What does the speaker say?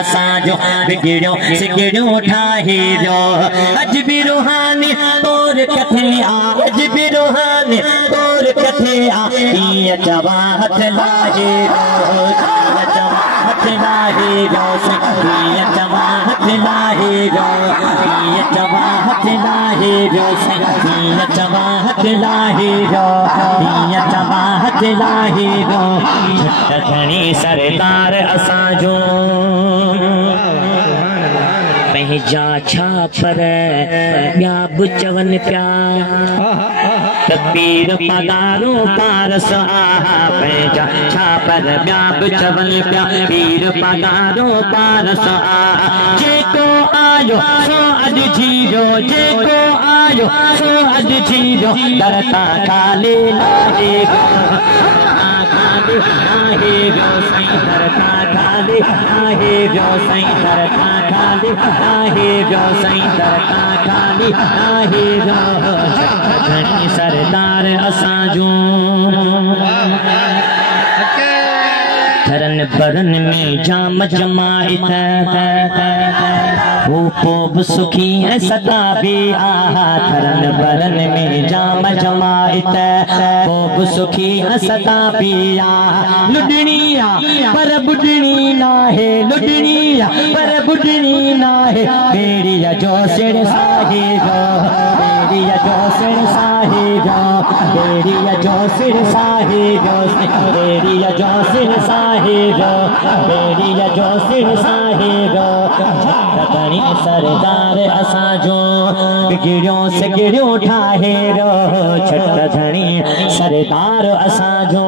असांजो बिगड़ियो सिगड़ियो ठाहे जो अज भी रूहानी तोर कथे आ अज भी रूहानी तोर कथे आ ये जवा हथ लाहे जो हथ लाहे जो ये जवा हथ लाहे जो ये जवा हथ लाहे जो ये जवा हथ लाहे जो ये जवा हथ लाहे जो घणी सरदार असांजो पंहिंजा छापर ॿिया बि चवनि पिया त पीर पगारो पारस आहा पंहिंजा छापर ॿिया बि चवनि पिया पीर पगारो पारस आहा जेको आयो सो अॼु जीरो जेको आयो सो अॼु जीरो दरता खाली लाहे लाहे जो साईं दरता खाली लाहे जो साईं दरता खाली लाहे जो साईं दरता खाली लाहे जो घणी सरदार असांजो थरन बरन में जाम जमाइत वो पोब सुखी है सदा भी आहा थरन बरन में जाम जमाइत पोब सुखी है सदा भी आहा लुडनिया पर बुडनी ना है लुडनिया पर बुडनी ना है बेड़िया जो सिर साहिबो बेड़िया जो सिर साहिबो बेड़िया जो सिर साहिबो बेड़िया जो सिर साहिबो बेड़िया जो सिर साहिबो घणी सरदार असांजो बिगड़ियो सिगड़ियो ठाहे रो छट घणी सरदार असांजो